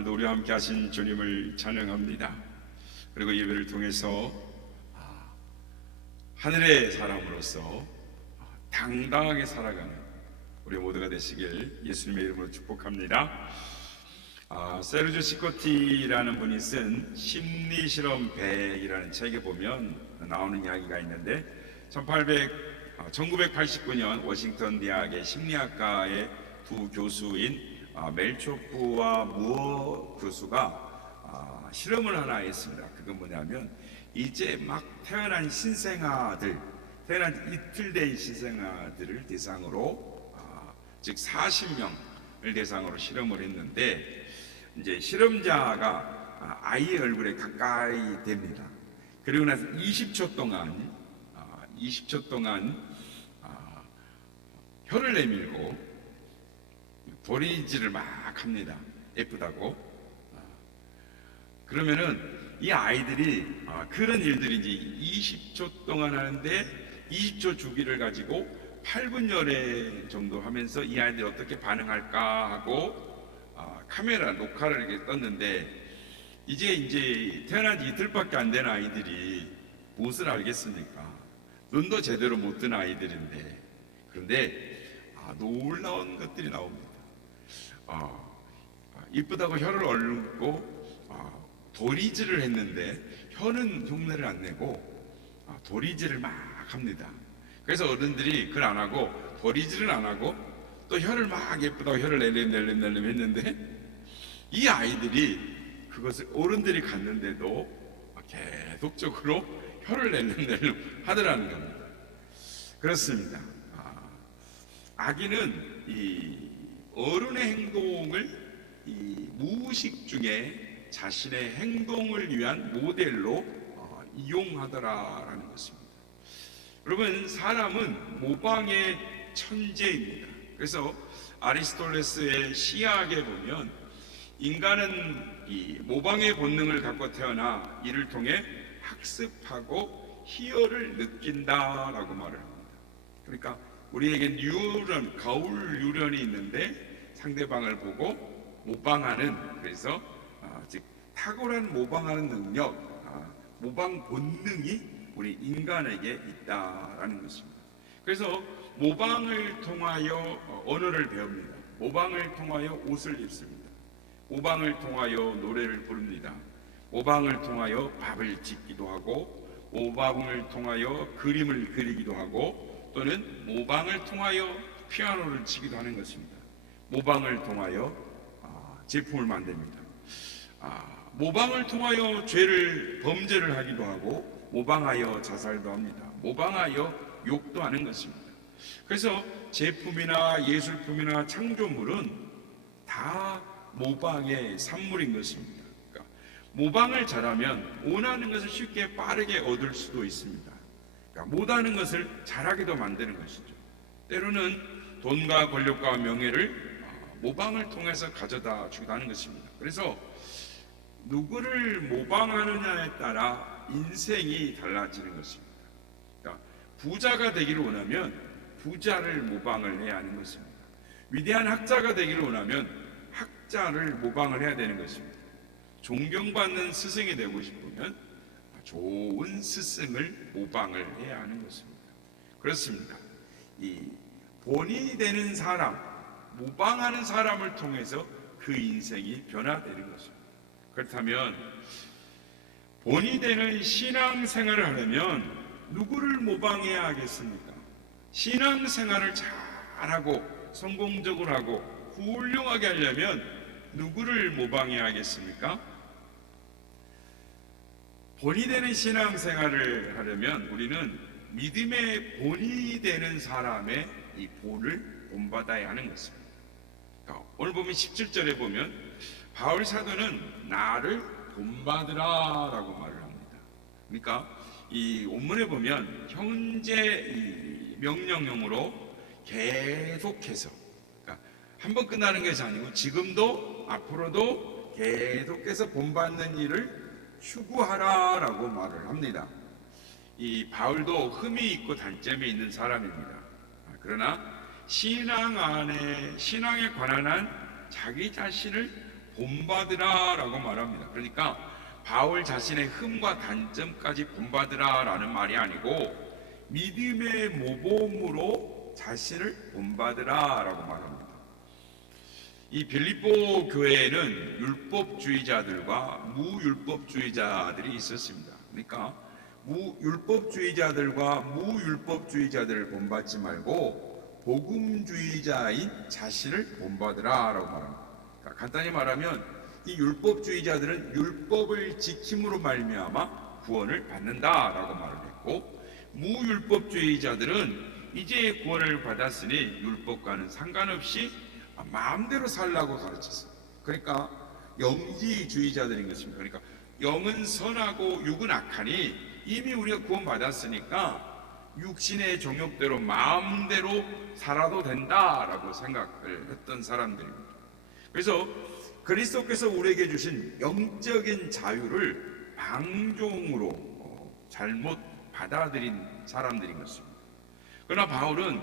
오늘도 우리와 함께 하신 주님을 찬양합니다. 그리고 예배를 통해서 하늘의 사람으로서 당당하게 살아가는 우리 모두가 되시길 예수님의 이름으로 축복합니다. 세르주 시코티라는 분이 쓴 심리실험 100이라는 책에 보면 나오는 이야기가 있는데 1989년 워싱턴 대학의 심리학과의 두 교수인 멜초프와 무어 교수가 실험을 하나 했습니다. 그건 뭐냐면 이제 막 태어난 신생아들, 태어난 이틀 된 신생아들을 대상으로 즉 40명을 대상으로 실험을 했는데 이제 실험자가 아이의 얼굴에 가까이 됩니다. 그리고 나서 20초 동안 혀를 내밀고 도리질을 막 합니다. 예쁘다고. 그러면은 이 아이들이 그런 일들이 이제 20초 동안 하는데 20초 주기를 가지고 8분여래 정도 하면서 이 아이들이 어떻게 반응할까 하고 카메라 녹화를 이렇게 떴는데 이제 태어난 지 이틀밖에 안 된 아이들이 무엇을 알겠습니까? 눈도 제대로 못 뜬 아이들인데 그런데 놀라운 것들이 나옵니다. 이쁘다고 혀를 얼고 도리질을 했는데 혀는 흉내를 안 내고 도리질을 막 합니다. 그래서 어른들이 그걸 안 하고 도리질은 안 하고 또 혀를 막 예쁘다고 혀를 낼름 했는데 이 아이들이 그것을 어른들이 갔는데도 계속적으로 혀를 낼름 하더라는 겁니다. 그렇습니다. 아기는 이 어른의 행동을 이 무의식 중에 자신의 행동을 위한 모델로 이용하더라라는 것입니다. 여러분, 사람은 모방의 천재입니다. 그래서 아리스토텔레스의 시학에 보면 인간은 이 모방의 본능을 갖고 태어나 이를 통해 학습하고 희열을 느낀다라고 말을 합니다. 그러니까 우리에게 뉴런, 거울 유련이 있는데 상대방을 보고 모방하는, 그래서 즉 탁월한 모방하는 능력, 모방 본능이 우리 인간에게 있다라는 것입니다. 그래서 모방을 통하여 언어를 배웁니다. 모방을 통하여 옷을 입습니다. 모방을 통하여 노래를 부릅니다. 모방을 통하여 밥을 짓기도 하고, 모방을 통하여 그림을 그리기도 하고, 또는 모방을 통하여 피아노를 치기도 하는 것입니다. 모방을 통하여 제품을 만듭니다. 모방을 통하여 범죄를 하기도 하고, 모방하여 자살도 합니다. 모방하여 욕도 하는 것입니다. 그래서 제품이나 예술품이나 창조물은 다 모방의 산물인 것입니다. 그러니까 모방을 잘하면 원하는 것을 쉽게 빠르게 얻을 수도 있습니다. 그러니까 못하는 것을 잘하게도 만드는 것이죠. 때로는 돈과 권력과 명예를 모방을 통해서 가져다 주기도 하는 것입니다. 그래서 누구를 모방하느냐에 따라 인생이 달라지는 것입니다. 그러니까 부자가 되기를 원하면 부자를 모방을 해야 하는 것입니다. 위대한 학자가 되기를 원하면 학자를 모방을 해야 되는 것입니다. 존경받는 스승이 되고 싶으면 좋은 스승을 모방을 해야 하는 것입니다. 그렇습니다. 이 본인이 되는 사람, 모방하는 사람을 통해서 그 인생이 변화되는 것입니다. 그렇다면 본이 되는 신앙생활을 하려면 누구를 모방해야 하겠습니까? 신앙생활을 잘하고 성공적으로 하고 훌륭하게 하려면 누구를 모방해야 하겠습니까? 본이 되는 신앙생활을 하려면 우리는 믿음의 본이 되는 사람의 이 본을 본받아야 하는 것입니다. 오늘 보면 17절에 보면 바울 사도는 나를 본받으라 라고 말을 합니다. 그러니까 이 본문에 보면 현재 명령형으로 계속해서, 그러니까 한번 끝나는 것이 아니고 지금도 앞으로도 계속해서 본받는 일을 추구하라 라고 말을 합니다. 이 바울도 흠이 있고 단점이 있는 사람입니다. 그러나 신앙에 관한 한 자기 자신을 본받으라라고 말합니다. 그러니까 바울 자신의 흠과 단점까지 본받으라라는 말이 아니고 믿음의 모범으로 자신을 본받으라라고 말합니다. 이 빌립보 교회에는 율법주의자들과 무율법주의자들이 있었습니다. 그러니까 율법주의자들과 무율법주의자들을 본받지 말고 복음주의자인 자신을 본받으라라고 말합니다. 그러니까 간단히 말하면 이 율법주의자들은 율법을 지킴으로 말미암아 구원을 받는다라고 말을 했고, 무율법주의자들은 이제 구원을 받았으니 율법과는 상관없이 마음대로 살라고 가르쳤어요. 그러니까 영지주의자들인 것입니다. 그러니까 영은 선하고 육은 악하니 이미 우리가 구원받았으니까 육신의 정욕대로 마음대로 살아도 된다라고 생각을 했던 사람들입니다. 그래서 그리스도께서 우리에게 주신 영적인 자유를 방종으로 잘못 받아들인 사람들인 것입니다. 그러나 바울은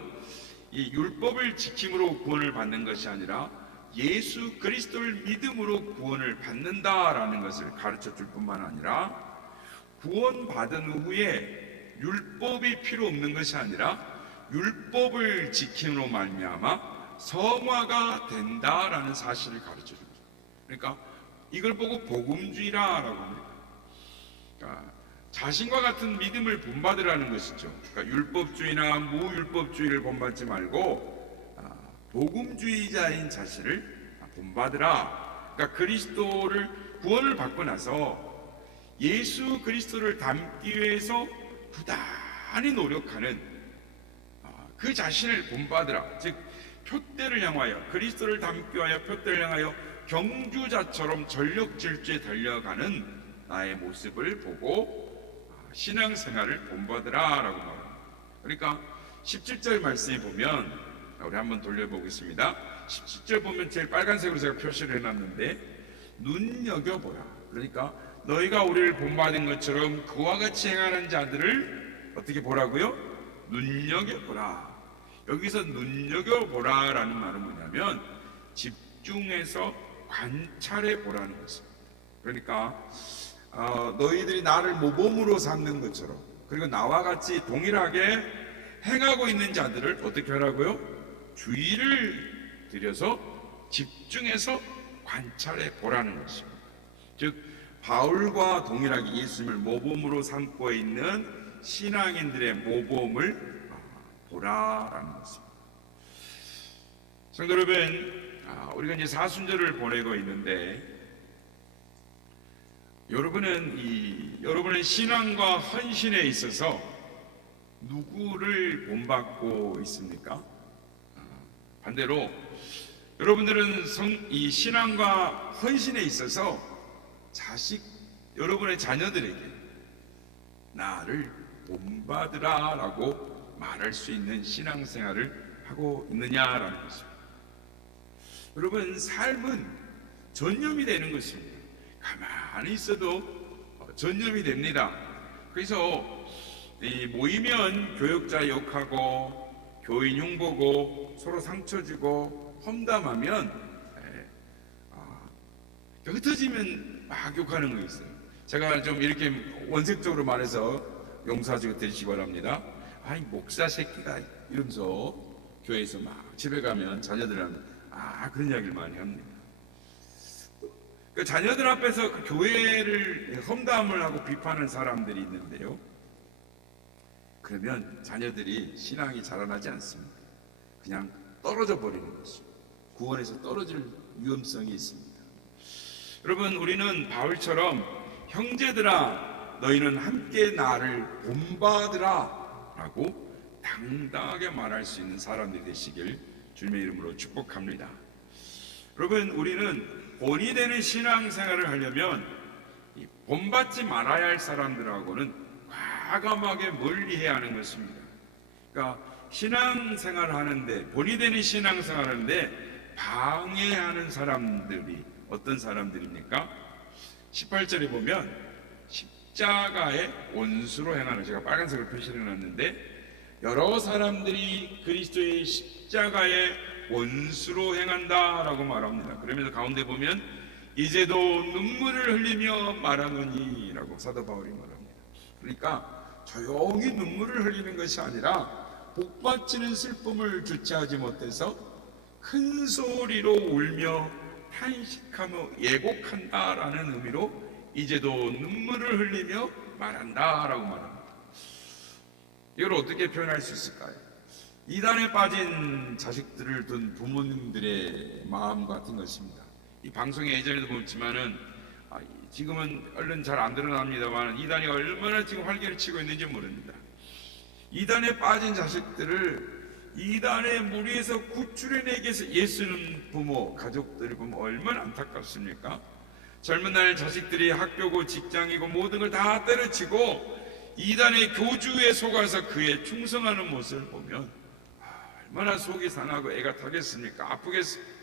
이 율법을 지킴으로 구원을 받는 것이 아니라 예수 그리스도를 믿음으로 구원을 받는다라는 것을 가르쳐 줄 뿐만 아니라 구원받은 후에 율법이 필요 없는 것이 아니라 율법을 지킴으로 말미암아 성화가 된다라는 사실을 가르쳐 줍니다. 그러니까 이걸 보고 복음주의라라고 합니다. 그러니까 자신과 같은 믿음을 본받으라는 것이죠. 그러니까 율법주의나 무율법주의를 본받지 말고 복음주의자인 자신을 본받으라. 그러니까 그리스도를 구원을 받고 나서 예수 그리스도를 닮기 위해서 부단히 노력하는 그 자신을 본받으라. 즉 표대를 향하여, 그리스도를 닮기 위하여 표대를 향하여 경주자처럼 전력질주에 달려가는 나의 모습을 보고 신앙생활을 본받으라라고 말합니다. 그러니까 17절 말씀에 보면, 우리 한번 돌려보겠습니다. 17절 보면 제일 빨간색으로 제가 표시를 해놨는데 눈여겨보라. 그러니까 너희가 우리를 본받은 것처럼 그와 같이 행하는 자들을 어떻게 보라고요? 눈여겨보라. 여기서 눈여겨보라라는 말은 뭐냐면 집중해서 관찰해 보라는 것입니다. 그러니까 너희들이 나를 모범으로 삼는 것처럼, 그리고 나와 같이 동일하게 행하고 있는 자들을 어떻게 하라고요? 주의를 들여서 집중해서 관찰해 보라는 것입니다. 즉 바울과 동일하게 예수님을 모범으로 삼고 있는 신앙인들의 모범을 보라라는 것입니다. 성도 여러분, 우리가 이제 사순절을 보내고 있는데 여러분은 신앙과 헌신에 있어서 누구를 본받고 있습니까? 반대로 여러분들은 이 신앙과 헌신에 있어서 여러분의 자녀들에게 나를 본받으라라고 말할 수 있는 신앙생활을 하고 있느냐라는 것입니다. 여러분, 삶은 전념이 되는 것입니다. 가만히 있어도 전념이 됩니다. 그래서 모이면 교역자 욕하고 교인 흉보고 서로 상처 주고 험담하면 흩어지면 막 욕하는 거 있어요. 제가 좀 이렇게 원색적으로 말해서 용서하시고 드리시기 바랍니다. 아이 목사 새끼가 이러면서 교회에서 막 집에 가면 자녀들한테 그런 이야기를 많이 합니다. 그 자녀들 앞에서 그 교회를 험담을 하고 비판하는 사람들이 있는데요, 그러면 자녀들이 신앙이 자라나지 않습니다. 그냥 떨어져 버리는 것입니다. 구원에서 떨어질 위험성이 있습니다. 여러분, 우리는 바울처럼 형제들아 너희는 함께 나를 본받으라 라고 당당하게 말할 수 있는 사람들이 되시길 주님의 이름으로 축복합니다. 여러분, 우리는 본이 되는 신앙생활을 하려면 본받지 말아야 할 사람들하고는 과감하게 멀리해야 하는 것입니다. 그러니까 신앙생활을 하는데, 본이 되는 신앙생활을 하는데 방해하는 사람들이 어떤 사람들입니까? 18절에 보면 십자가의 원수로 행하는, 제가 빨간색으로 표시를 해놨는데 여러 사람들이 그리스도의 십자가의 원수로 행한다라고 말합니다. 그러면서 가운데 보면 이제도 눈물을 흘리며 말하느니라고 사도 바울이 말합니다. 그러니까 조용히 눈물을 흘리는 것이 아니라 복받치는 슬픔을 주체하지 못해서 큰 소리로 울며 탄식하며 예곡한다라는 의미로 이제도 눈물을 흘리며 말한다라고 말합니다. 이걸 어떻게 표현할 수 있을까요? 이단에 빠진 자식들을 둔 부모님들의 마음 같은 것입니다. 이 방송에 예전에도 보지만은 지금은 얼른 잘 안 드러납니다만 이단이 얼마나 지금 활개를 치고 있는지 모릅니다. 이단에 빠진 자식들을 이단의 무리에서 구출해내기 위해서 애쓰는 부모, 가족들을 보면 얼마나 안타깝습니까? 젊은 날 자식들이 학교고 직장이고 모든 걸 다 때려치고 이단의 교주에 속아서 그에 충성하는 모습을 보면 얼마나 속이 상하고 애가 타겠습니까? 아프겠습니까?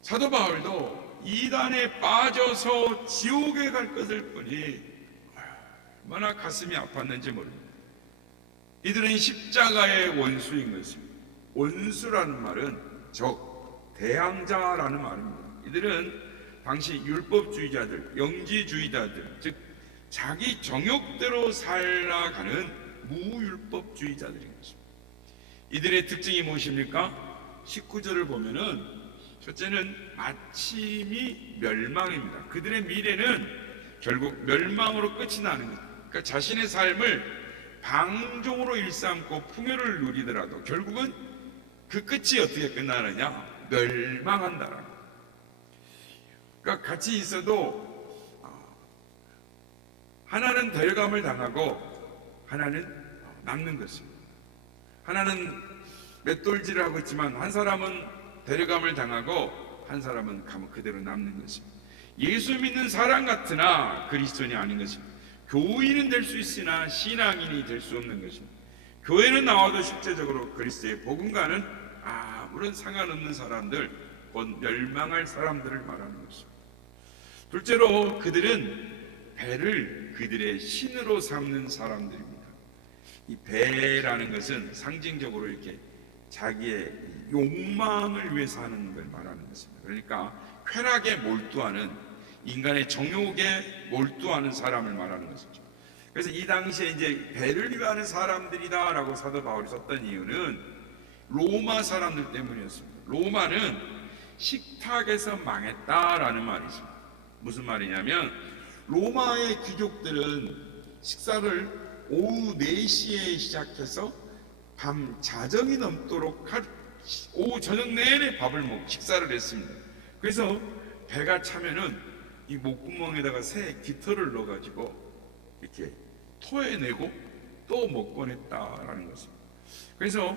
사도 바울도 이단에 빠져서 지옥에 갈 것일 뿐이 얼마나 가슴이 아팠는지 모릅니다. 이들은 십자가의 원수인 것입니다. 원수라는 말은 적, 대항자라는 말입니다. 이들은 당시 율법주의자들, 영지주의자들, 즉 자기 정욕대로 살아가는 무율법주의자들인 것입니다. 이들의 특징이 무엇입니까? 19절을 보면은 첫째는 마침이 멸망입니다. 그들의 미래는 결국 멸망으로 끝이 나는 것. 그러니까 자신의 삶을 방종으로 일삼고 풍요를 누리더라도 결국은 그 끝이 어떻게 끝나느냐? 멸망한다라는 거예요. 그러니까 같이 있어도 하나는 데려감을 당하고 하나는 남는 것입니다. 하나는 맷돌질을 하고 있지만 한 사람은 데려감을 당하고 한 사람은 그대로 남는 것입니다. 예수 믿는 사람 같으나 그리스도인이 아닌 것입니다. 교인은 될 수 있으나 신앙인이 될 수 없는 것입니다. 교회는 나와도 실제적으로 그리스도의 복음과는 아무런 상관없는 사람들, 곧 멸망할 사람들을 말하는 것입니다. 둘째로 그들은 배를 그들의 신으로 삼는 사람들입니다. 이 배라는 것은 상징적으로 이렇게 자기의 욕망을 위해서 하는 걸 말하는 것입니다. 그러니까 쾌락에 몰두하는, 인간의 정욕에 몰두하는 사람을 말하는 것이죠. 그래서 이 당시에 이제 배를 위하는 사람들이다라고 사도 바울이 썼던 이유는 로마 사람들 때문이었습니다. 로마는 식탁에서 망했다라는 말이죠. 무슨 말이냐면 로마의 귀족들은 식사를 오후 4시에 시작해서 밤 자정이 넘도록 오후 저녁 내내 식사를 했습니다. 그래서 배가 차면은 이 목구멍에다가 새 깃털을 넣어가지고 이렇게 토해내고 또 먹곤 했다라는 것입니다. 그래서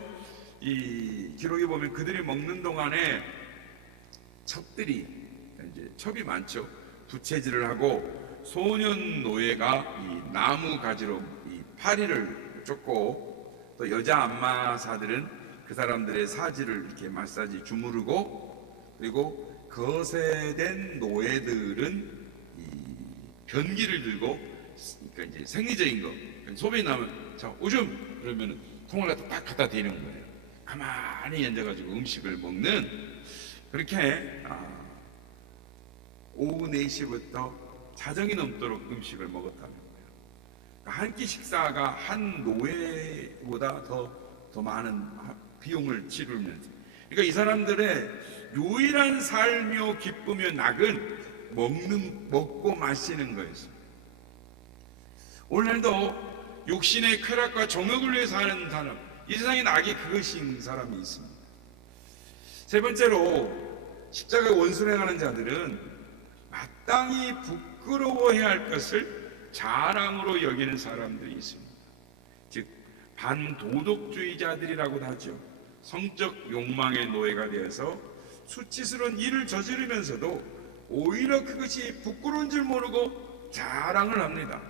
이 기록에 보면 그들이 먹는 동안에 첩들이, 이제 첩이 많죠, 부채질을 하고 소년 노예가 이 나무 가지로 이 파리를 쫓고, 또 여자 안마사들은 그 사람들의 사지를 이렇게 마사지 주무르고, 그리고 거세된 노예들은 이 변기를 들고, 그러니까 이제 생리적인 거, 소변이 나면 자 오줌 그러면은 통을 갖다 대는 거예요. 가만히 앉아가지고 음식을 먹는, 그렇게 오후 4시부터 자정이 넘도록 음식을 먹었다는 거예요. 한 끼 식사가 한 노예보다 더 많은 비용을 치르면서, 그러니까 이 사람들의 유일한 삶이요 기쁨이요 낙은 먹고 마시는 거였습니다. 오늘도 육신의 쾌락과 정욕을 위해서 하는 사람, 이 세상에 낙이 그것인 사람이 있습니다. 세 번째로 십자가의 원수를 행하는 자들은 마땅히 부끄러워해야 할 것을 자랑으로 여기는 사람들이 있습니다. 즉 반도덕주의자들이라고도 하죠. 성적 욕망의 노예가 되어서 수치스러운 일을 저지르면서도 오히려 그것이 부끄러운 줄 모르고 자랑을 합니다.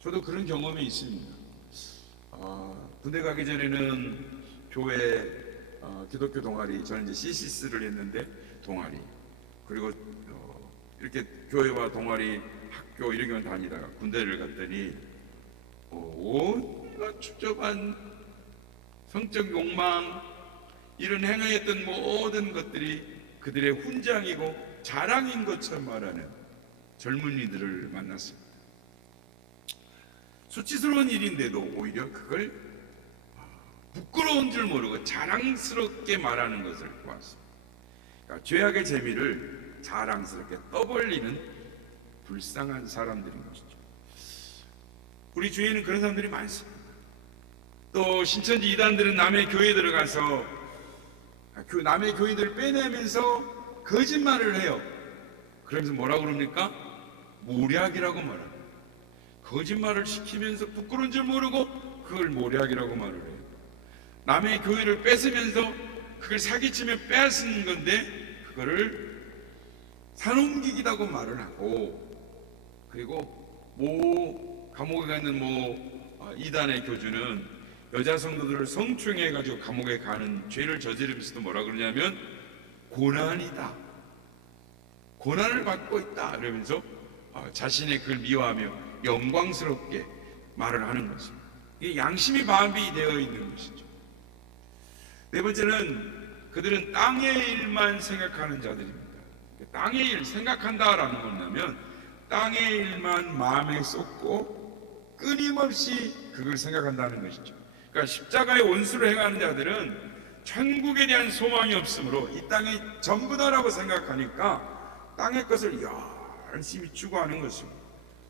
저도 그런 경험이 있습니다. 군대 가기 전에는 교회 기독교 동아리, 저는 이제 CCS를 했는데 동아리, 그리고 이렇게 교회와 동아리, 학교 이런 걸 다니다가 군대를 갔더니 온갖 축적한 성적 욕망, 이런 행위했던 모든 것들이 그들의 훈장이고 자랑인 것처럼 말하는 젊은이들을 만났습니다. 수치스러운 일인데도 오히려 그걸 부끄러운 줄 모르고 자랑스럽게 말하는 것을 보았습니다. 그러니까 죄악의 재미를 자랑스럽게 떠벌리는 불쌍한 사람들인 것이죠. 우리 주위에는 그런 사람들이 많습니다. 또 신천지 이단들은 남의 교회에 들어가서 남의 교인들을 빼내면서 거짓말을 해요. 그러면서 뭐라고 그럽니까? 모략이라고 말합니다. 거짓말을 시키면서 부끄러운 줄 모르고 그걸 모략이라고 말을 해요. 남의 교회를 뺏으면서 그걸 사기치며 빼앗은 건데 그거를 산옮기기라고 말을 하고, 그리고 감옥에 가 있는 이단의 교주는 여자 성도들을 성추행해 가지고 감옥에 가는 죄를 저지르면서도 뭐라 그러냐면 고난이다, 고난을 받고 있다 이러면서 자신의 그걸 미워하며 영광스럽게 말을 하는 것입니다. 이게 양심이 마비되어 있는 것이죠. 네 번째는 그들은 땅의 일만 생각하는 자들입니다. 땅의 일 생각한다라는 건 뭐냐면 땅의 일만 마음에 쏟고 끊임없이 그걸 생각한다는 것이죠. 그러니까 십자가의 원수를 행하는 자들은 천국에 대한 소망이 없으므로 이 땅이 전부다라고 생각하니까 땅의 것을 열심히 추구하는 것입니다.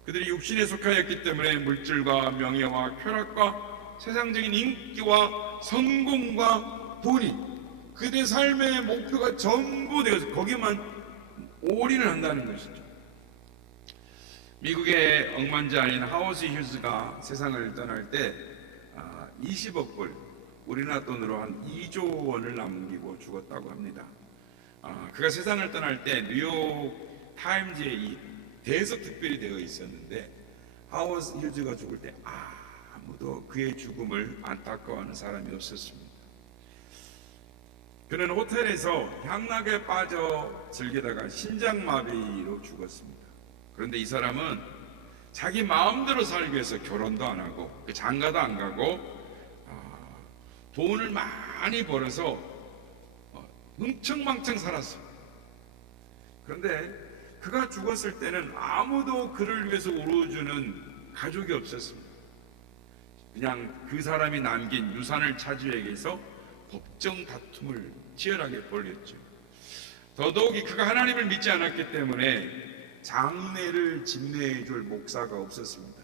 그들이 육신에 속하였기 때문에 물질과 명예와 쾌락과 세상적인 인기와 성공과 돈이 그들의 삶의 목표가 전부 되어서 거기만 올인을 한다는 것이죠. 미국의 억만장인 하워드 휴즈가 세상을 떠날 때 20억 불, 우리나라 돈으로 한 2조 원을 남기고 죽었다고 합니다. 그가 세상을 떠날 때 뉴욕 타임즈에 이 대서특별이 되어 있었는데 하워드 휴즈가 죽을 때 아무도 그의 죽음을 안타까워하는 사람이 없었습니다. 그는 호텔에서 향락에 빠져 즐기다가 심장마비로 죽었습니다. 그런데 이 사람은 자기 마음대로 살기 위해서 결혼도 안 하고 장가도 안 가고 돈을 많이 벌어서 흥청망청 살았습니다. 그런데 그가 죽었을 때는 아무도 그를 위해서 울어주는 가족이 없었습니다. 그냥 그 사람이 남긴 유산을 차지하기 위해서 법정 다툼을 치열하게 벌였죠. 더더욱이 그가 하나님을 믿지 않았기 때문에 장례를 집례해 줄 목사가 없었습니다.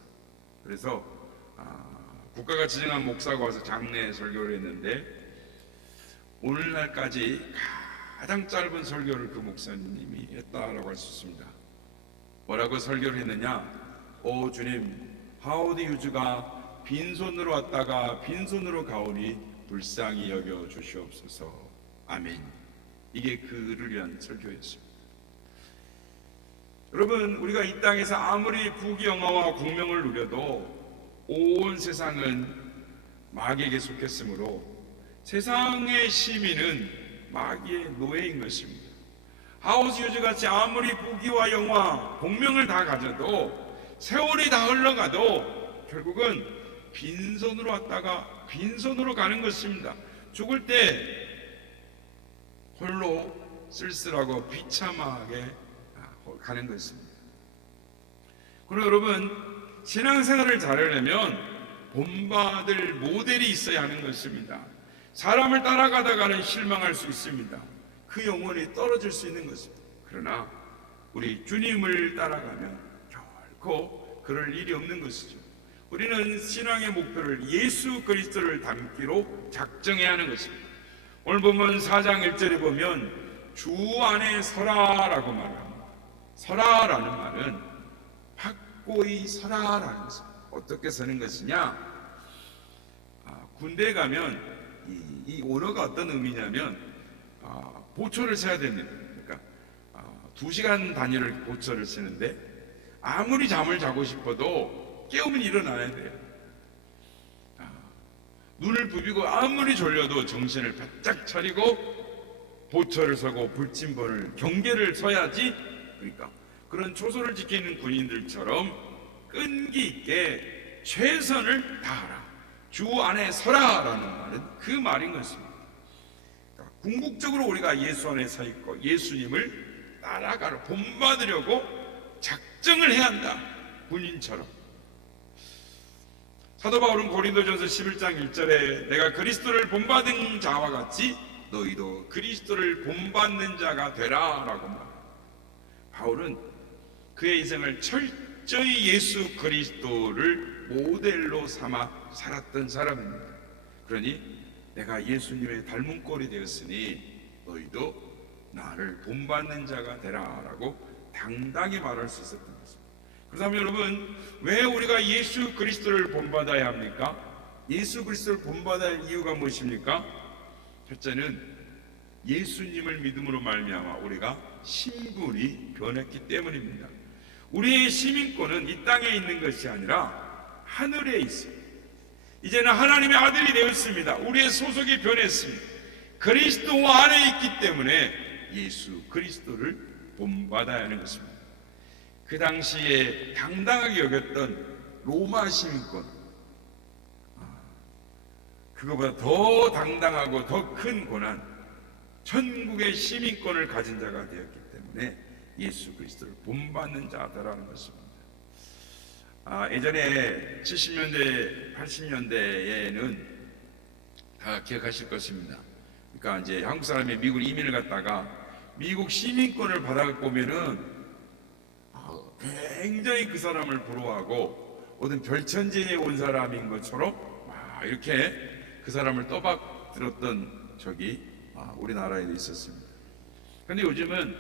그래서 국가가 지정한 목사가 와서 장례 설교를 했는데 오늘날까지 가장 짧은 설교를 그 목사님이 했다라고 할 수 있습니다. 뭐라고 설교를 했느냐? 오 주님, 하워드 휴즈가 빈손으로 왔다가 빈손으로 가오니 불쌍히 여겨 주시옵소서. 아멘. 이게 그를 위한 설교였습니다. 여러분, 우리가 이 땅에서 아무리 부귀영화와 공명을 누려도 온 세상은 마귀에게 속했으므로 세상의 시민은 마귀의 노예인 것입니다. 하워드 휴즈 같이 아무리 부귀와 영화, 공명을 다 가져도 세월이 다 흘러가도 결국은 빈손으로 왔다가 빈손으로 가는 것입니다. 죽을 때 홀로 쓸쓸하고 비참하게 가는 것입니다. 그리고 여러분, 신앙생활을 잘하려면 본받을 모델이 있어야 하는 것입니다. 사람을 따라가다가는 실망할 수 있습니다. 그 영혼이 떨어질 수 있는 것입니다. 그러나 우리 주님을 따라가면 결코 그럴 일이 없는 것이죠. 우리는 신앙의 목표를 예수 그리스도를 닮기로 작정해야 하는 것입니다. 오늘 보면 4장 1절에 보면 주 안에 서라라고 말합니다. 서라라는 말은 확고히 서라라는 것입니다. 어떻게 서는 것이냐? 군대에 가면 이 언어가 어떤 의미냐면 보초를 세야 됩니다. 그러니까 2시간 단위를 보초를 세는데 아무리 잠을 자고 싶어도 깨우면 일어나야 돼요. 눈을 부비고 아무리 졸려도 정신을 바짝 차리고 보초를 서고 불침번을 경계를 서야지. 그러니까 그런 초소를 지키는 군인들처럼 끈기 있게 최선을 다하라, 주 안에 서라라는 말은 그 말인 것입니다. 궁극적으로 우리가 예수 안에 서 있고 예수님을 따라가려 본받으려고 작정을 해야 한다. 군인처럼. 사도 바울은 고린도전서 11장 1절에 내가 그리스도를 본받은 자와 같이 너희도 그리스도를 본받는 자가 되라 라고 말합니다. 바울은 그의 인생을 철저히 예수 그리스도를 모델로 삼아 살았던 사람입니다. 그러니 내가 예수님의 닮은 꼴이 되었으니 너희도 나를 본받는 자가 되라 라고 당당히 말할 수 있었던 것입니다. 그렇다면 여러분, 왜 우리가 예수 그리스도를 본받아야 합니까? 예수 그리스도를 본받아야 할 이유가 무엇입니까? 첫째는 예수님을 믿음으로 말미암아 우리가 신분이 변했기 때문입니다. 우리의 시민권은 이 땅에 있는 것이 아니라 하늘에 있습니다. 이제는 하나님의 아들이 되었습니다. 우리의 소속이 변했습니다. 그리스도 안에 있기 때문에 예수 그리스도를 본받아야 하는 것입니다. 그 당시에 당당하게 여겼던 로마 시민권, 그거보다 더 당당하고 더 큰 고난, 천국의 시민권을 가진 자가 되었기 때문에 예수 그리스도를 본받는 자다라는 것입니다. 예전에 70년대, 80년대에는 다 기억하실 것입니다. 그러니까 이제 한국 사람이 미국 이민을 갔다가 미국 시민권을 받아갖고 오면은 굉장히 그 사람을 부러워하고 어떤 별천지에 온 사람인 것처럼 막 이렇게 그 사람을 떠받들었던 적이 우리나라에도 있었습니다. 그런데 요즘은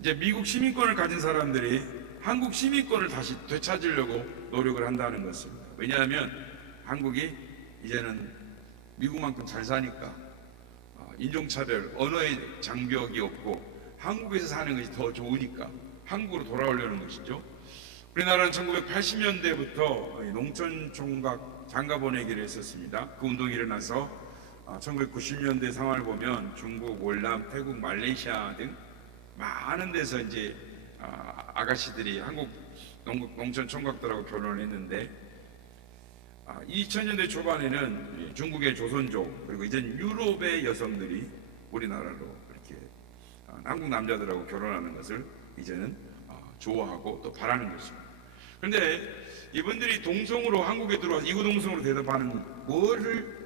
이제 미국 시민권을 가진 사람들이 한국 시민권을 다시 되찾으려고 노력을 한다는 것입니다. 왜냐하면 한국이 이제는 미국만큼 잘 사니까 인종차별, 언어의 장벽이 없고 한국에서 사는 것이 더 좋으니까 한국으로 돌아오려는 것이죠. 우리나라는 1980년대부터 농촌총각 장가보내기를 했었습니다. 그 운동이 일어나서 1990년대 상황을 보면 중국, 월남, 태국, 말레이시아 등 많은 데서 이제 아가씨들이 한국 농촌총각들하고 결혼을 했는데 2000년대 초반에는 중국의 조선족 그리고 이제 유럽의 여성들이 우리나라로 이렇게 한국 남자들하고 결혼하는 것을 이제는 좋아하고 또 바라는 것입니다. 그런데 이분들이 동성으로 한국에 들어와서 이구동성으로 대답하는 뭐를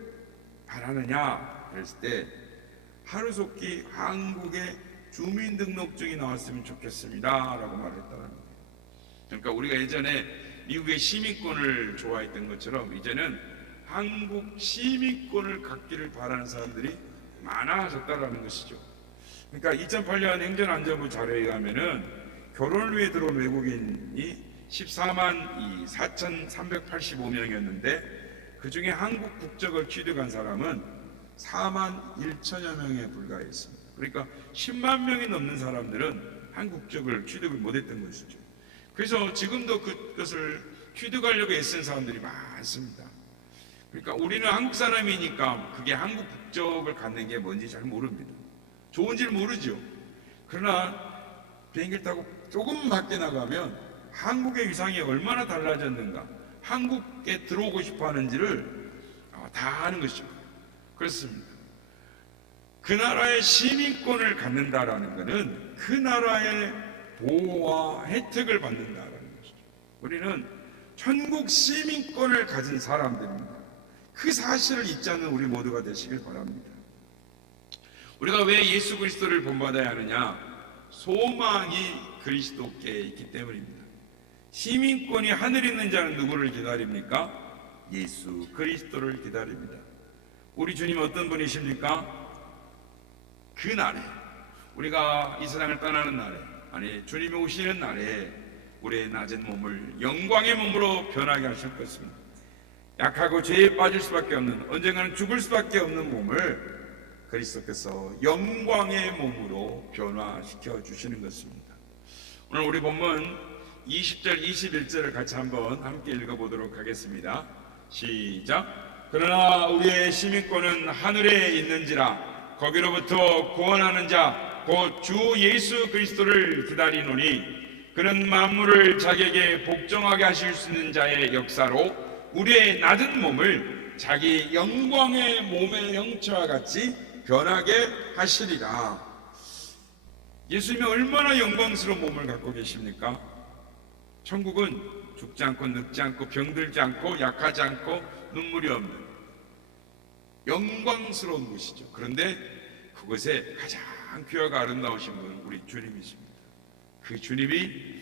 바라느냐 그랬을 때 하루속히 한국의 주민등록증이 나왔으면 좋겠습니다 라고 말했다는 거예요. 그러니까 우리가 예전에 미국의 시민권을 좋아했던 것처럼 이제는 한국 시민권을 갖기를 바라는 사람들이 많아졌다는 것이죠. 그러니까 2008년 행정안전부 자료에 의하면은 결혼을 위해 들어온 외국인이 14만 4,385명이었는데 그 중에 한국 국적을 취득한 사람은 4만 1천여 명에 불과했습니다. 그러니까 10만 명이 넘는 사람들은 한국 국적을 취득을 못했던 것이죠. 그래서 지금도 그것을 취득하려고 애쓴 사람들이 많습니다. 그러니까 우리는 한국 사람이니까 그게 한국 국적을 갖는 게 뭔지 잘 모릅니다. 좋은지를 모르죠. 그러나 비행기를 타고 조금 밖에 나가면 한국의 위상이 얼마나 달라졌는가, 한국에 들어오고 싶어 하는지를 다 아는 것이죠. 그렇습니다. 그 나라의 시민권을 갖는다라는 것은 그 나라의 보호와 혜택을 받는다라는 것이죠. 우리는 천국 시민권을 가진 사람들입니다. 그 사실을 잊지 않는 우리 모두가 되시길 바랍니다. 우리가 왜 예수 그리스도를 본받아야 하느냐? 소망이 그리스도께 있기 때문입니다. 시민권이 하늘에 있는 자는 누구를 기다립니까? 예수 그리스도를 기다립니다. 우리 주님 어떤 분이십니까? 그 날에, 우리가 이 세상을 떠나는 날에, 아니 주님이 오시는 날에 우리의 낮은 몸을 영광의 몸으로 변하게 하실 것입니다. 약하고 죄에 빠질 수밖에 없는, 언젠가는 죽을 수밖에 없는 몸을 그리스도께서 영광의 몸으로 변화시켜 주시는 것입니다. 오늘 우리 본문 20절 21절을 같이 한번 함께 읽어보도록 하겠습니다. 시작. 그러나 우리의 시민권은 하늘에 있는지라 거기로부터 구원하는 자 곧 주 예수 그리스도를 기다리노니 그는 만물을 자기에게 복종하게 하실 수 있는 자의 역사로 우리의 낮은 몸을 자기 영광의 몸의 형체와 같이 변하게 하시리라. 예수님이 얼마나 영광스러운 몸을 갖고 계십니까? 천국은 죽지 않고 늙지 않고 병들지 않고 약하지 않고 눈물이 없는 영광스러운 곳이죠. 그런데 그곳에 가장 귀하고 아름다우신 분은 우리 주님이십니다. 그 주님이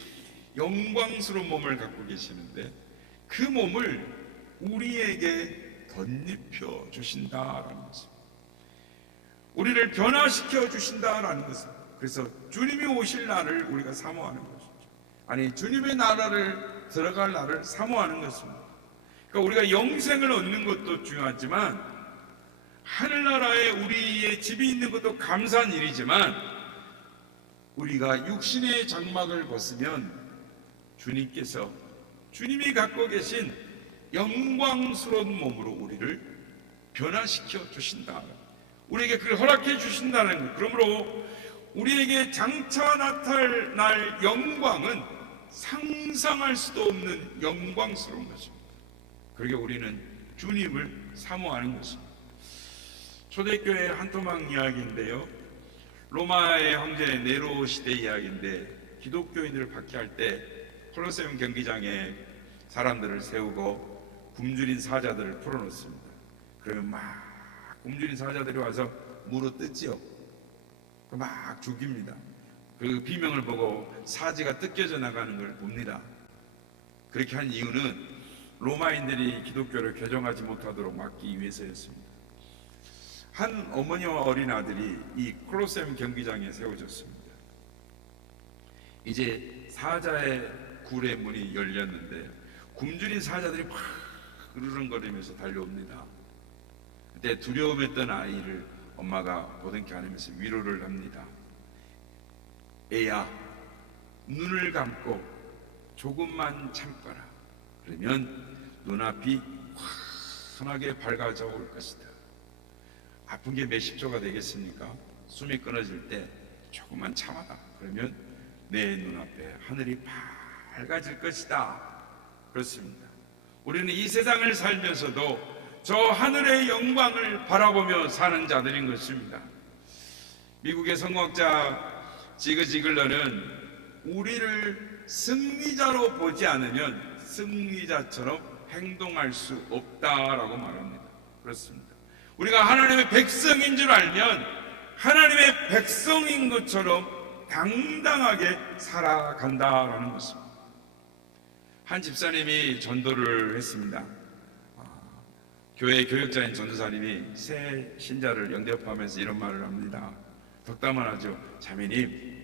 영광스러운 몸을 갖고 계시는데 그 몸을 우리에게 덧입혀 주신다라는 것입니다. 우리를 변화시켜 주신다라는 것입니다. 그래서 주님이 오실 날을 우리가 사모하는 것이죠. 아니, 주님의 나라를 들어갈 날을 사모하는 것입니다. 그러니까 우리가 영생을 얻는 것도 중요하지만 하늘나라에 우리의 집이 있는 것도 감사한 일이지만 우리가 육신의 장막을 벗으면 주님이 갖고 계신 영광스러운 몸으로 우리를 변화시켜 주신다. 우리에게 그걸 허락해 주신다는 것. 그러므로 우리에게 장차 나타날 영광은 상상할 수도 없는 영광스러운 것입니다. 그러게 우리는 주님을 사모하는 것입니다. 초대교회 한토막 이야기인데요, 로마의 황제 네로 시대 이야기인데 기독교인들을 박해할 때 콜로세움 경기장에 사람들을 세우고 굶주린 사자들을 풀어놓습니다. 그러면 막 굶주린 사자들이 와서 물어 뜯지요. 막 죽입니다. 그 비명을 보고 사지가 뜯겨져 나가는 걸 봅니다. 그렇게 한 이유는 로마인들이 기독교를 개종하지 못하도록 막기 위해서였습니다. 한 어머니와 어린 아들이 이 콜로세움 경기장에 세워졌습니다. 이제 사자의 굴의 문이 열렸는데 굶주린 사자들이 막 으르렁거리면서 달려옵니다. 그때 두려움했던 아이를 엄마가 보듬게 안으면서 위로를 합니다. 애야, 눈을 감고 조금만 참거라. 그러면 눈앞이 환하게 밝아져 올 것이다. 아픈 게 몇십 조가 되겠습니까? 숨이 끊어질 때 조금만 참아라. 그러면 내 눈앞에 하늘이 밝아질 것이다. 그렇습니다. 우리는 이 세상을 살면서도 저 하늘의 영광을 바라보며 사는 자들인 것입니다. 미국의 성공학자 지그 지글러는 우리를 승리자로 보지 않으면 승리자처럼 행동할 수 없다라고 말합니다. 그렇습니다. 우리가 하나님의 백성인 줄 알면 하나님의 백성인 것처럼 당당하게 살아간다라는 것입니다. 한 집사님이 전도를 했습니다. 교회 교역자인 전도사님이 새 신자를 영접하면서 이런 말을 합니다. 덕담을 하죠. 자매님,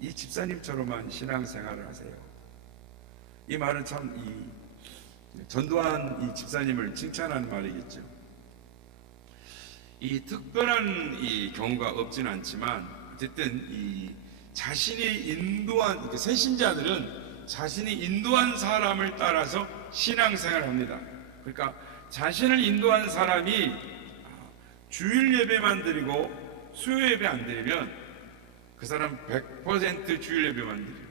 이 집사님처럼만 신앙생활을 하세요. 이 말은 참 전도한 이 집사님을 칭찬하는 말이겠죠. 이 특별한 이 경우가 없지는 않지만 어쨌든 이 자신이 인도한 새 신자들은 자신이 인도한 사람을 따라서 신앙생활을 합니다. 그러니까 자신을 인도한 사람이 주일 예배만 드리고 수요 예배 안 드리면 그 사람 100% 주일 예배만 드려요.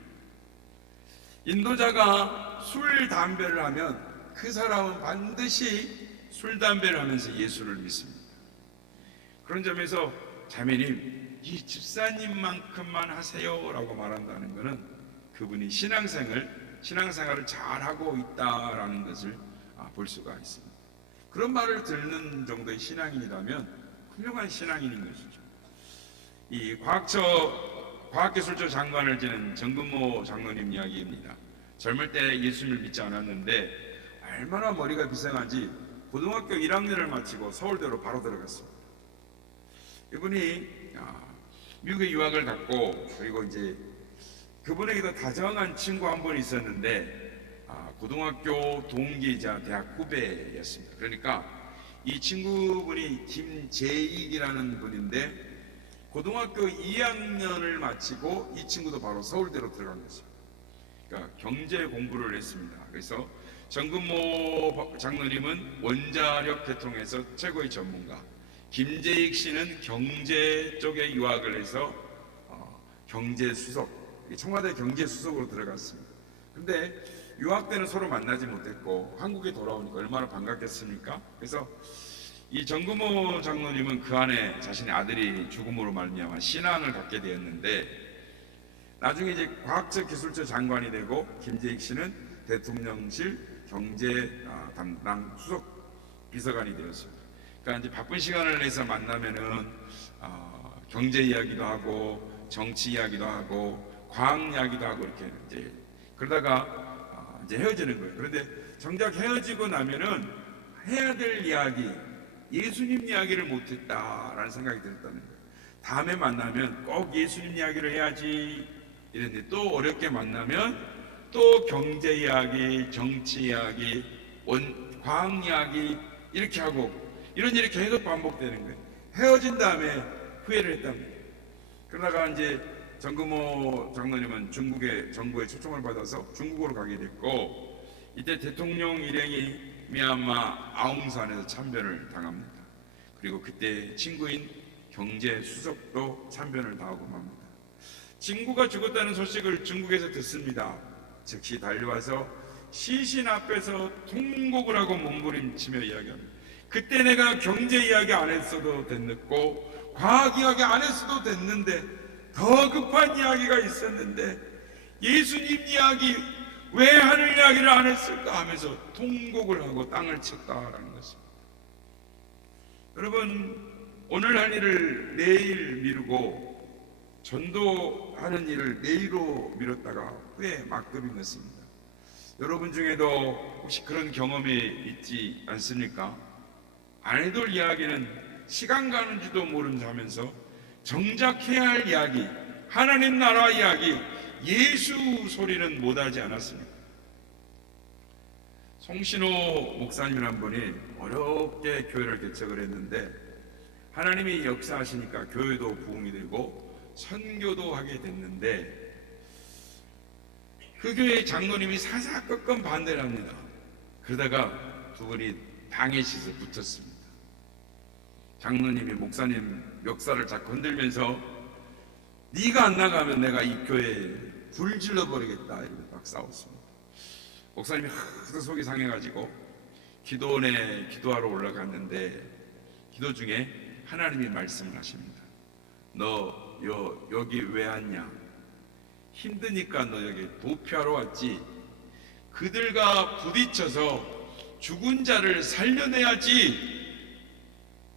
인도자가 술, 담배를 하면 그 사람은 반드시 술, 담배를 하면서 예수를 믿습니다. 그런 점에서 자매님, 이 집사님만큼만 하세요 라고 말한다는 것은 그분이 신앙생활을 잘하고 있다라는 것을 볼 수가 있습니다. 그런 말을 듣는 정도의 신앙인이라면 훌륭한 신앙인인 것이죠. 이 과학기술처 장관을 지낸 정근모 장로님 이야기입니다. 젊을 때 예수님을 믿지 않았는데 얼마나 머리가 비상한지 고등학교 1학년을 마치고 서울대로 바로 들어갔습니다. 이분이 미국에 유학을 갔고 그리고 이제 그분에게도 다정한 친구 한 분 있었는데 고등학교 동기이자 대학 후배였습니다. 그러니까 이 친구분이 김재익이라는 분인데 고등학교 2학년을 마치고 이 친구도 바로 서울대로 들어간 것입니다. 그러니까 경제 공부를 했습니다. 그래서 정근모 장로님은 원자력 계통에서 최고의 전문가, 김재익 씨는 경제 쪽에 유학을 해서 경제수석, 청와대 경제수석으로 들어갔습니다. 근데 유학 때는 서로 만나지 못했고 한국에 돌아오니까 얼마나 반갑겠습니까? 그래서 이 정근모 장로님은 그 안에 자신의 아들이 죽음으로 말미암아 신앙을 갖게 되었는데 나중에 이제 과학적 기술처 장관이 되고 김재익 씨는 대통령실 경제 담당 수석 비서관이 되었습니다. 그러니까 이제 바쁜 시간을 내서 만나면은 경제 이야기도 하고 정치 이야기도 하고 과학 이야기도 하고 이렇게 이제 그러다가 이제 헤어지는 거예요. 그런데 정작 헤어지고 나면은 해야 될 이야기, 예수님 이야기를 못했다라는 생각이 들었다는 거예요. 다음에 만나면 꼭 예수님 이야기를 해야지 이랬는데 또 어렵게 만나면 또 경제 이야기, 정치 이야기, 과학 이야기 이렇게 하고 이런 일이 계속 반복되는 거예요. 헤어진 다음에 후회를 했답니다. 그러다가 이제 정금호 장로님은 중국의 정부의 초청을 받아서 중국으로 가게 됐고 이때 대통령 일행이 미얀마 아웅산에서 참변을 당합니다. 그리고 그때 친구인 경제수석도 참변을 당하고 맙니다. 친구가 죽었다는 소식을 중국에서 듣습니다. 즉시 달려와서 시신 앞에서 통곡을 하고 몸부림치며 이야기합니다. 그때 내가 경제 이야기 안 했어도 됐고 과학 이야기 안 했어도 됐는데 더 급한 이야기가 있었는데 예수님 이야기 왜 하늘 이야기를 안 했을까 하면서 통곡을 하고 땅을 쳤다라는 것입니다. 여러분, 오늘 할 일을 내일 미루고 전도하는 일을 내일로 미뤘다가 후에 막급인 것입니다. 여러분 중에도 혹시 그런 경험이 있지 않습니까? 안 해둘 이야기는 시간 가는지도 모르면서 정작 해야 할 이야기, 하나님 나라 이야기, 예수 소리는 못하지 않았습니다. 송신호 목사님이란 분이 어렵게 교회를 개척을 했는데 하나님이 역사하시니까 교회도 부흥이 되고 선교도 하게 됐는데 그 교회의 장로님이 사사건건 반대를 합니다. 그러다가 두 분이 당에 시서 붙었습니다. 장로님이 목사님 멱살을 자꾸 흔들면서 네가 안 나가면 내가 이 교회에 불 질러버리겠다 이러고 막 싸웠습니다. 목사님이 하도 속이 상해가지고 기도원에 기도하러 올라갔는데 기도 중에 하나님이 말씀을 하십니다. 너 여기 왜 왔냐? 힘드니까 너 여기 도피하러 왔지. 그들과 부딪혀서 죽은 자를 살려내야지.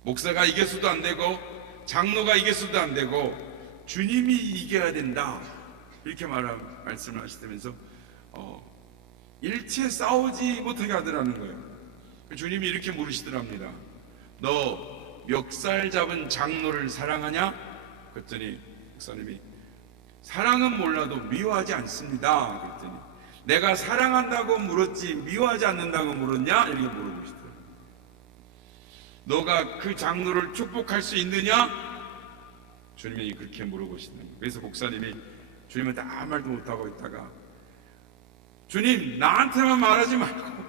목사가 이겨서도 안 되고 장로가 이겨서도 안 되고 주님이 이겨야 된다. 이렇게 말씀을 하시면서 일체 싸우지 못하게 하더라는 거예요. 주님이 이렇게 물으시더랍니다. 너 멱살 잡은 장로를 사랑하냐? 그랬더니 목사님이 사랑은 몰라도 미워하지 않습니다. 그랬더니 내가 사랑한다고 물었지 미워하지 않는다고 물었냐? 이렇게 물어보시더라고요. 너가 그 장로를 축복할 수 있느냐? 주님이 그렇게 물어보시는 거예요. 그래서 목사님이 주님한테 아무 말도 못하고 있다가 주님 나한테만 말하지 말고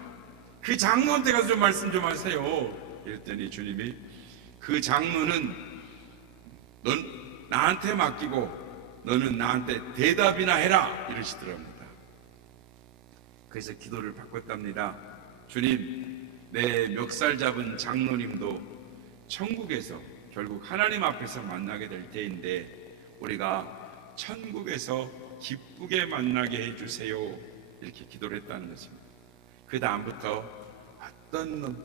그 장로한테 가서 좀 말씀 좀 하세요. 이랬더니 주님이 그 장로는 넌 나한테 맡기고 너는 나한테 대답이나 해라 이러시더랍니다. 그래서 기도를 바꿨답니다. 주님, 내 멱살 잡은 장로님도 천국에서 결국 하나님 앞에서 만나게 될 때인데 우리가 천국에서 기쁘게 만나게 해주세요 이렇게 기도를 했다는 것입니다. 그 다음부터 어떤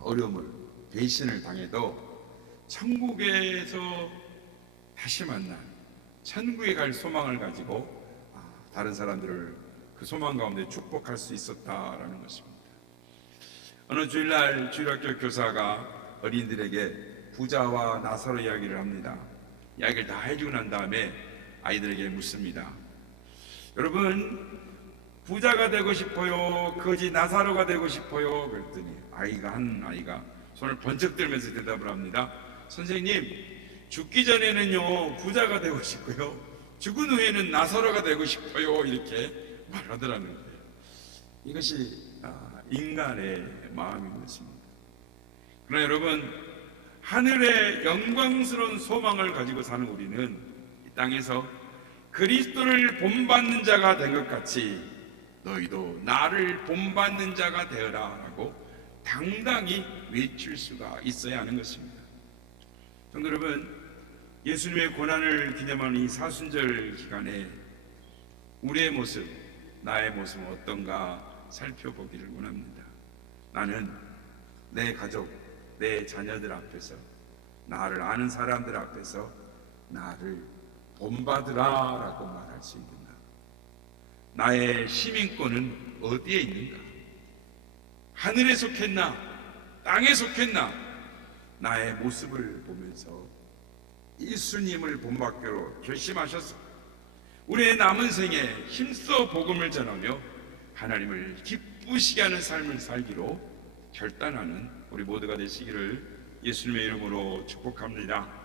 어려움을 배신을 당해도 천국에서 다시 만나 천국에 갈 소망을 가지고 다른 사람들을 그 소망 가운데 축복할 수 있었다라는 것입니다. 어느 주일날 주일학교 교사가 어린이들에게 부자와 나사로 이야기를 합니다. 이야기를 다 해주고 난 다음에 아이들에게 묻습니다. 여러분 부자가 되고 싶어요? 거지 나사로가 되고 싶어요? 그랬더니 한 아이가 손을 번쩍 들면서 대답을 합니다. 선생님 죽기 전에는요 부자가 되고 싶고요 죽은 후에는 나사로가 되고 싶어요 이렇게 말하더라는 거예요. 이것이 인간의 마음인 것입니다. 그러나 여러분 하늘의 영광스러운 소망을 가지고 사는 우리는 이 땅에서 그리스도를 본받는 자가 된 것 같이 너희도 나를 본받는 자가 되어라 라고 당당히 외칠 수가 있어야 하는 것입니다. 성도 여러분, 예수님의 고난을 기념하는 이 사순절 기간에 우리의 모습, 나의 모습은 어떤가 살펴보기를 원합니다. 나는 내 가족, 내 자녀들 앞에서, 나를 아는 사람들 앞에서 나를 본받으라 라고 말할 수 있는가? 나의 시민권은 어디에 있는가? 하늘에 속했나? 땅에 속했나? 나의 모습을 보면서 예수님을 본받기로 결심하셔서 우리의 남은 생에 힘써 복음을 전하며 하나님을 기쁘시게 하는 삶을 살기로 결단하는 우리 모두가 되시기를 예수님의 이름으로 축복합니다.